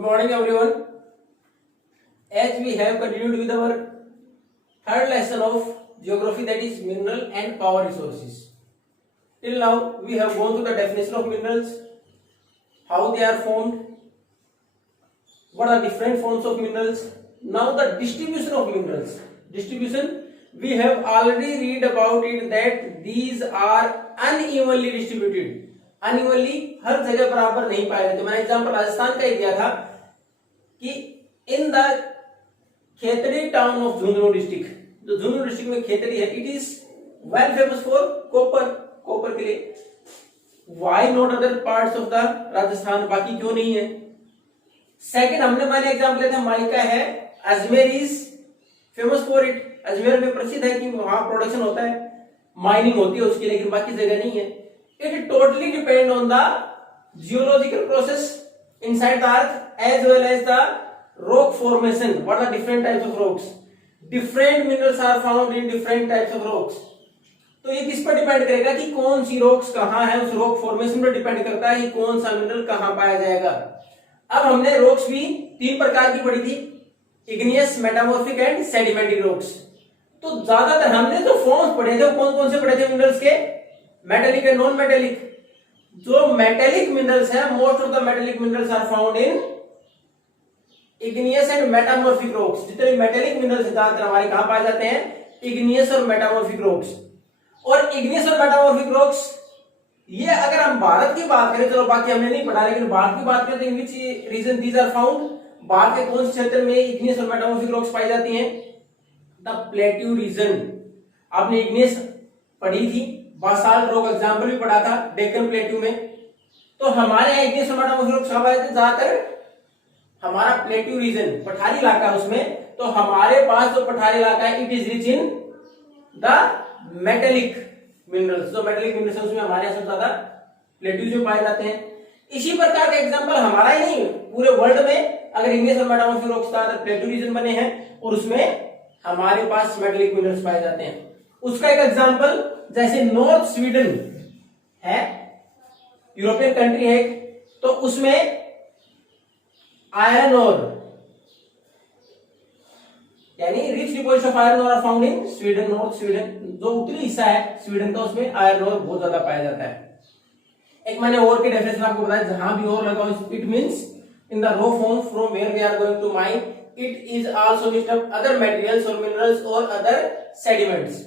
Good morning everyone. As we have continued with our third lesson of geography, that is mineral and power resources. Till now we have gone through the definition of minerals, how they are formed, what are different forms of minerals. Now the distribution of minerals. Distribution, we have already read about it that these are unevenly distributed. Unevenly हर जगह बराबर नहीं पाए जाते. मैंने example Rajasthan का ही दिया था कि in the Khetri town of Jhunjhunu district, जो झुंझुनू डिस्ट्रिक्ट में खेतड़ी है, it is well famous for copper के लिए. Why not other parts of the Rajasthan, बाकी क्यों नहीं है. सेकंड, मैंने एग्जांपल लिया था माइका है, Ajmer is famous for it. Ajmer में प्रसिद्ध है कि वहां प्रोडक्शन होता है, माइनिंग होती है उसकी, लेकिन बाकी जगह नहीं है. It totally depend on the geological process inside the earth as well as the rock formation. What are different types of rocks? Different minerals are found in different types of rocks. तो ये किस पर depend करेगा कि कौन सी rocks कहां है, उस रॉक फॉर्मेशन पर डिपेंड करता है कि कौन सा मिनरल कहां पाया जाएगा. अब हमने रॉक्स भी तीन प्रकार की पढ़ी थी, igneous, metamorphic and sedimentary rocks. तो ज्यादातर हमने जो फॉर्म्स पढ़े थे वो कौन कौन से पढ़े थे मिनरल्स के? Metallic and non metallic. जो मेटेलिक मिनरल्स है, most of the metallic minerals are found in igneous and metamorphic rocks. जितने मेटेलिक मिनरल्स ज्यादातर हमारे कहां पाए जाते हैं? इग्नियस और मेटामॉर्फिक रॉक्स. और इग्नियस और मेटामॉर्फिक रॉक्स ये अगर हम भारत की बात करें, चलो बाकी हमने नहीं पढ़ा, लेकिन भारत की बात करें तो in which region these are found, Bharat के कौन से क्षेत्र में इग्नियस और मेटामॉर्फिक रॉक्स पाई जाती हैं? The plateau region. आपने इग्नियस पढ़ी थी, बासाल्ट रॉक एग्जांपल भी पढ़ा था डेक्कन प्लेट्यू में. तो हमारे यहाँ इग्नियस और मेटामॉर्फिक रॉक्स कहां पाए जाते हैं? ज्यादातर हमारा प्लेट्यू रीजन, पठारी इलाका है उसमें. तो हमारे पास जो पठारी इलाका है, it is rich in the metallic minerals. जो मेटेलिक मिनरल्स है उसमें हमारे सबसे ज्यादा प्लेट्यूज में पाए जाते हैं. इसी प्रकार का एग्जांपल हमारा ही नहीं, पूरे वर्ल्ड में अगर इग्नियस और मेटामॉर्फिक रॉक्स का प्लेट्यू रीजन बने हैं और उसमें हमारे पास मेटेलिक मिनरल्स पाए जाते हैं. उसका एक एग्जांपल जैसे नॉर्थ स्वीडन है, यूरोपियन कंट्री है, तो उसमें आयरन ओर यानी rich deposit of iron ore are found in Sweden. North Sweden जो उत्तरी हिस्सा है स्वीडन का, उसमें आयरन ओर बहुत ज्यादा पाया जाता है. एक मैंने ओर की डेफिनेशन आपको बताया, जहां भी ओर लगा हो, it means in the raw form from where we are going to mine. It is also mixed up other materials और मिनरल्स और अदर सेडिमेंट्स.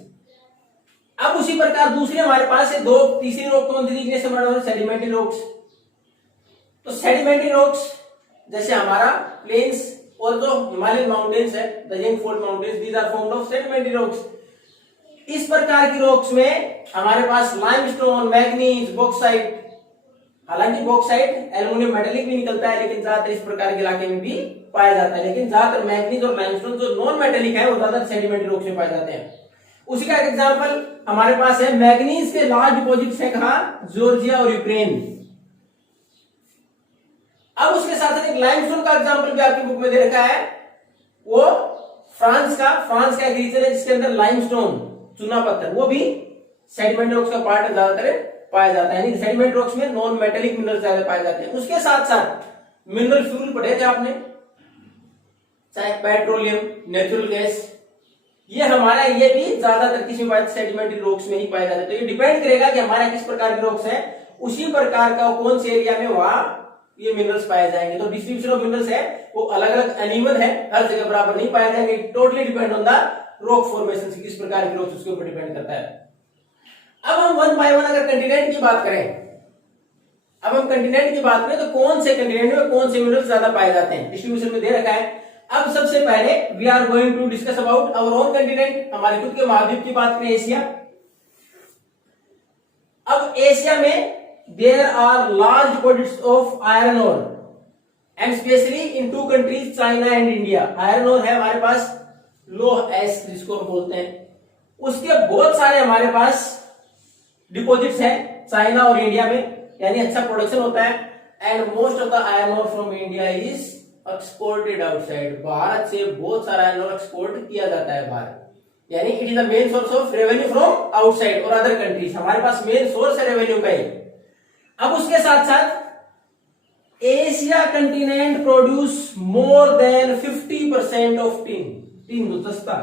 अब उसी प्रकार दूसरी हमारे पास है दो, तीसरी रॉक कौन सी? इग्नियस और सेडिमेंटरी रॉक्स. तो सेडिमेंटरी रॉक्स जैसे हमारा प्लेन्स और जो हिमालयन माउंटेन्स है, the young fold mountains, these are found of sedimentary rocks. इस प्रकार की रॉक्स में हमारे पास लाइमस्टोन, मैग्नीज, बॉक्साइट. हालांकि बॉक्साइट एल्युमिनियम मेटेलिक भी निकलता है, लेकिन ज्यादातर इस प्रकार के इलाके में भी पाया जाता है. लेकिन ज्यादातर मैग्नीज और लाइमस्टोन जो नॉन मेटेलिक है वो ज्यादातर सेडिमेंटरी रॉक्स में पाए जाते हैं. उसी का एक एग्जांपल हमारे पास है, मैग्नीज के लार्ज डिपॉजिट्स है कहां? जॉर्जिया और यूक्रेन. अब उसके साथ एक लाइमस्टोन का एग्जांपल भी आपकी बुक में दे रखा है, वो फ्रांस का एक रीजन है जिसके अंदर लाइमस्टोन, चूना पत्थर, वो भी सेडिमेंट रॉक्स का पार्ट ज्यादातर पाया जाता है. यानी सेडिमेंट रॉक्स में नॉन मेटेलिक मिनरल्स ज्यादा पाए जाते हैं. उसके साथ साथ मिनरल फ्यूल पढ़े थे आपने, चाहे पेट्रोलियम, नेचुरल गैस, ये हमारा ये भी ज्यादातर किसी सेडिमेंटरी रॉक्स में ही पाए जाते हैं. तो ये डिपेंड करेगा कि हमारा किस प्रकार के रॉक्स है, उसी प्रकार का कौन से एरिया में वहां ये मिनरल्स पाए जाएंगे. तो डिस्ट्रीब्यूशन ऑफ मिनरल्स है वो अलग अलग अनइवन है, हर जगह बराबर नहीं पाए जाएंगे. Totally depend on the rock formation, किस प्रकार के रॉक्स उसके ऊपर डिपेंड करता है. अब हम वन बाय वन अगर कंटिनेंट की बात करें, तो कौन से कंटिनेंट में कौन से मिनरल्स ज्यादा पाए जाते हैं, डिस्ट्रीब्यूशन में दे रखा है. अब सबसे पहले we are going to discuss about our own continent, हमारे खुद के महाद्वीप की बात करें, एशिया. अब एशिया में there are large deposits of iron ore and especially in two countries China and India. iron ore है हमारे पास, लोह एस जिसको बोलते हैं, उसके बहुत सारे हमारे पास डिपॉजिट्स हैं चाइना और इंडिया में, यानी अच्छा प्रोडक्शन होता है. And most of the iron ore from India is exported outside. Bharat से बहुत सारा आयरन ओर एक्सपोर्ट किया जाता है बाहर, यानी it is the main source of revenue from outside और अदर कंट्रीज. हमारे पास मेन सोर्स है रेवेन्यू का ही. अब उसके साथ साथ Asia Asia continent produce more than 50% of tin. Tin जो सस्ता,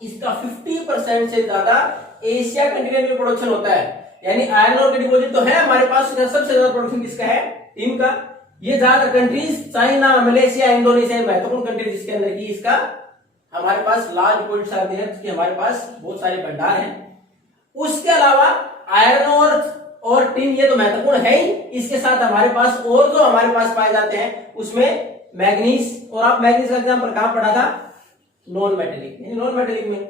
इसका 50% से ज्यादा एशिया कंटिनेंट में प्रोडक्शन होता है। यानी आयरन ओर के डिपॉजिट तो है हमारे पास, सबसे ज्यादा प्रोडक्शन किसका है? टिन का। ये ज्यादा कंट्रीज चाइना, मलेशिया, इंडोनेशिया महत्वपूर्ण कंट्रीज जिसके अंदर की इसका हमारे पास लार्ज डिपॉजिट्स आते हैं, कि हमारे पास बहुत सारे भंडार हैं। उसके अलावा आयरन और टिन ये तो महत्वपूर्ण है ही, इसके साथ हमारे पास और जो हमारे पास पाए जाते हैं उसमें मैग्नीज, और आप मैग्नीज का एग्जाम्पल कहां पढ़ा था? नॉन मेटेलिक, नॉन मेटेलिक में।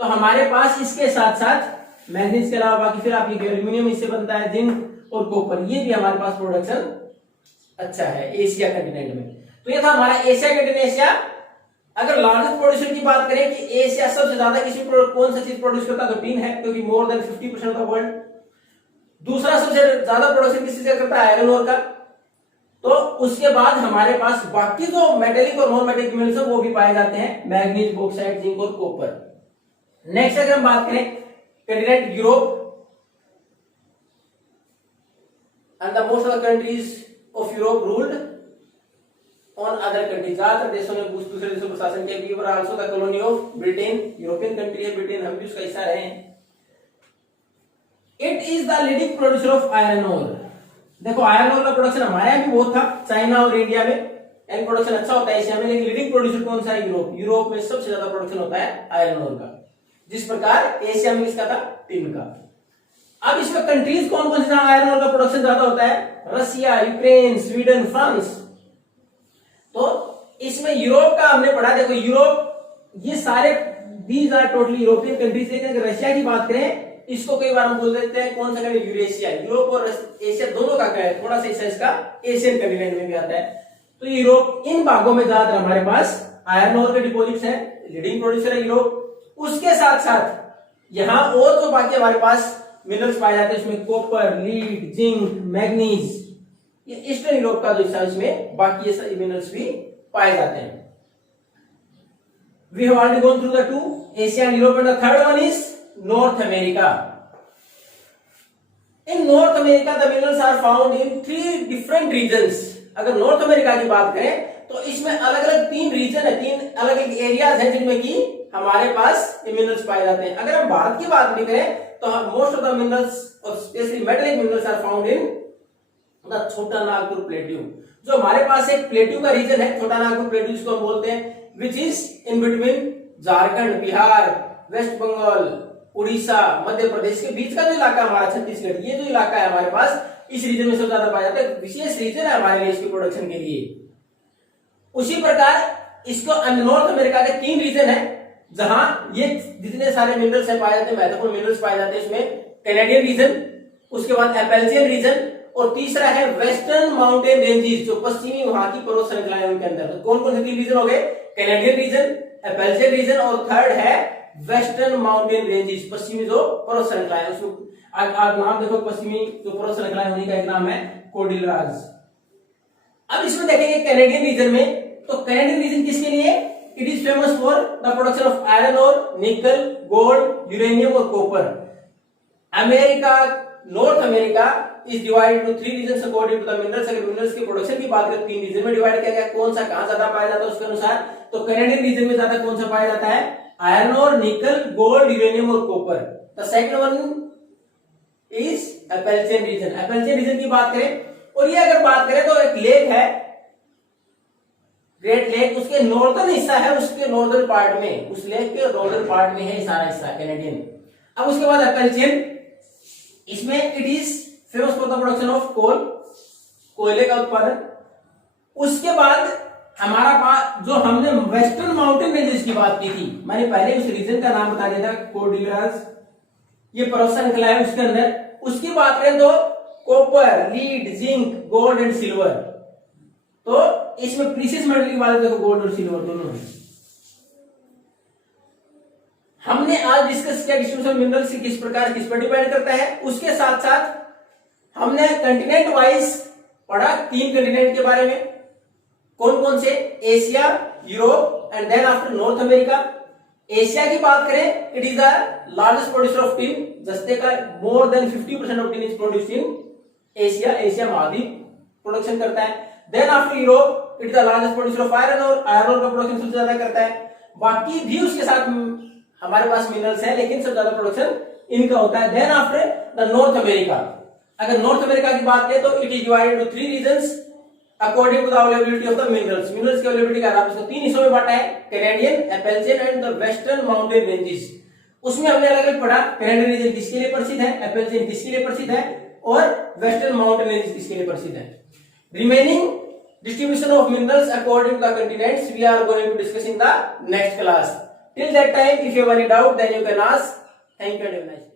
तो हमारे पास इसके साथ साथ मैग्नीज के अलावा बाकी फिर आप ये एल्यूमिनियम इससे बनता है, जिंक और कॉपर, ये भी हमारे पास प्रोडक्शन अच्छा है एशिया कंटिनेंट में। तो ये था हमारा एशिया कंटिनेंट। एशिया अगर लार्जेस्ट प्रोड्यूसर की बात करें कि एशिया सबसे ज्यादा किसी कौन सा चीज प्रोड्यूस करता है, तो टिन है, क्योंकि मोर देन 50% ऑफ द वर्ल्ड। दूसरा सबसे ज्यादा प्रोडक्शन किसी से करता है? आयरन ओर का। तो उसके बाद हमारे पास बाकी जो मेटेलिक और नॉन मेटेलिक मिनरल्स वो भी पाए जाते हैं, मैग्नीज, बॉक्साइट, जिंक और कॉपर। नेक्स्ट अगर हम बात करें continent Europe, and the most of the countries of Europe ruled on other countries. ज्यादातर देशों ने दूसरे देशों पर शासन किया। We were also the colony of Britain, European country है ब्रिटेन, हम भी उसका हिस्सा रहे हैं। It is the leading producer of iron ore. देखो आयरन ओर का प्रोडक्शन हमारे यहाँ भी बहुत था, चाइना और इंडिया में, एंड प्रोडक्शन अच्छा होता है एशिया में, लेकिन लीडिंग प्रोड्यूसर कौन सा है? यूरोप। यूरोप में सबसे ज्यादा प्रोडक्शन होता है आयरन ओर का, जिस प्रकार एशिया में किसका था? टिन का। अब इसमें कंट्रीज कौन कौन से जहां आयरन ओर का प्रोडक्शन ज्यादा होता है? Russia, Ukraine, Sweden, France. तो इसमें यूरोप का हमने पढ़ा। देखो यूरोप, ये सारे these are totally European countries. लेकिन अगर रशिया की बात करें, इसको कई बार हम बोल देते हैं कौन सा कंट्री? यूरेशिया। यूरोप और एशिया दोनों का क्या है? थोड़ा सा हिस्सा इसका एशियन कंटिनेंट में भी आता है। तो यूरोप, इन भागों में ज्यादा हमारे पास आयरन ओर के डिपॉजिट्स हैं, लीडिंग प्रोड्यूसर है यूरोप। उसके साथ साथ यहां और जो बाकी हमारे पास मिनरल्स पाए जाते हैं, उसमें कॉपर, लीड, जिंक, मैग्नीज, ये ईस्टर्न यूरोप का जो हिस्सा, इसमें बाकी ये सारे मिनरल्स भी पाए जाते हैं। We have already gone through the two, Asia and Europe, and the third one is North America. In North America, the minerals are found in 3 different regions. अगर नॉर्थ अमेरिका की बात करें तो इसमें अलग अलग 3 रीजन है, 3 अलग अलग एरियाज हैं जिनमें की हमारे पास ये मिनरल्स पाए जाते हैं। अगर हम भारत की बात भी करें तो मोस्ट ऑफ द मिनरल्स और specially metallic minerals are found in the Chota Nagpur plateau. जो हमारे पास एक प्लेट्यू का रीजन है, छोटा नागपुर प्लेट्यू जिसको हम बोलते हैं, which is in between Jharkhand, Bihar, West Bengal, Orissa, Madhya Pradesh के बीच का जो इलाका हमारा छत्तीसगढ़, ये जो इलाका है हमारे पास, इस रीजन में सबसे ज्यादा पाया जाता है। विशेष रीजन है हमारे लिए इसके प्रोडक्शन के लिए। उसी प्रकार इसको नॉर्थ अमेरिका के 3 रीजन है जहां ये जितने सारे मिनरल्स है पाए जाते हैं, महत्वपूर्ण मिनरल्स पाए जाते हैं। इसमें कैनेडियन रीजन, उसके बाद एपेल्सियन रीजन, और तीसरा है वेस्टर्न माउंटेन रेंजेस, जो पश्चिमी वहां की पर्वत श्रृंखलाएं उनके अंदर। तो कौन कौन से 3 रीजन हो गए? कैनेडियन रीजन, एपेल्सियन रीजन, और थर्ड है वेस्टर्न माउंटेन रेंजेस, पश्चिमी जो पर्वत श्रृंखलाएं। उसको आप नाम देखो, पश्चिमी जो पर्वत श्रृंखलाएं उन्हीं का एक नाम है कोर्डिलराज। अब इसमें देखेंगे कैनेडियन रीजन में, तो कैनेडियन रीजन किसके लिए? It is famous for the production of iron और निकल, गोल्ड, यूरेनियम और copper. America, North America is divided to 3 regions according to the minerals. अगर मिनरल्स की प्रोडक्शन की बात करें 3 रीजन में डिवाइड किया गया, कौन सा कहां ज्यादा पाया जाता है उसके अनुसार। तो कैनेडियन रीजन में ज्यादा कौन सा पाया जाता है? आयरन और निकल, गोल्ड, यूरेनियम और copper. The second one is Appalachian region. Appalachian region की बात करें, और ये अगर बात करें तो एक लेक है, ग्रेट लेक, उसके नॉर्दर्न हिस्सा है, उसके नॉर्दर्न पार्ट में, उस लेक के नॉर्दर्न पार्ट में है सारा हिस्सा कैनेडियन। अब उसके बाद एपेल्सियन, इसमें it is famous for the production of coal, कोयले का उत्पादन। उसके बाद हमारा पास जो हमने वेस्टर्न माउंटेन रेंजेस की बात की थी, मैंने पहले उस रीजन का नाम बता दिया था, कोर्डिलराज, ये पर्वत श्रृंखला है उसके अंदर। उसकी बात करें तो copper, lead, zinc, gold and silver. तो इसमें प्रीशियस मेटल की बात देखो, गोल्ड और सिल्वर दोनों है। हमने आज डिस्कस किया डिस्ट्रीब्यूशन मिनरल्स किस प्रकार किस पर डिपेंड करता है। उसके साथ साथ हमने कंटिनेंट वाइज पढ़ा 3 कंटिनेंट के बारे में, कौन कौन से? Asia, Europe and then after North America. Asia की बात करें, it is the largest producer of tin, जस्ते का more than 50% of tin is produced in Asia. Asia महाद्वीप प्रोडक्शन करता है। Then after Europe it is the largest producer of iron और iron ore का प्रोडक्शन सबसे ज्यादा करता है। बाकी भी उसके साथ हमारे पास मिनरल्स है, लेकिन सबसे ज्यादा प्रोडक्शन इनका होता है। Then after the North America, अगर नॉर्थ अमेरिका की बात करें तो it is divided to 3 regions according to the availability of the minerals. Minerals की अवेलेबिलिटी का आपको 3 हिस्सों में बांटा है, Canadian, Appalachian and the western mountain ranges. उसमें हमने अलग अलग पढ़ा कैनेडियन रीजन किसके लिए प्रसिद्ध है, एपेल्सियन किसके लिए प्रसिद्ध है और वेस्टर्न माउंटेन रेंजेस किसके लिए प्रसिद्ध है। Remaining distribution of minerals according to the continents we are going to discuss in the next class. Till that time, if you have any doubt, then you can ask. Thank you and have a nice day.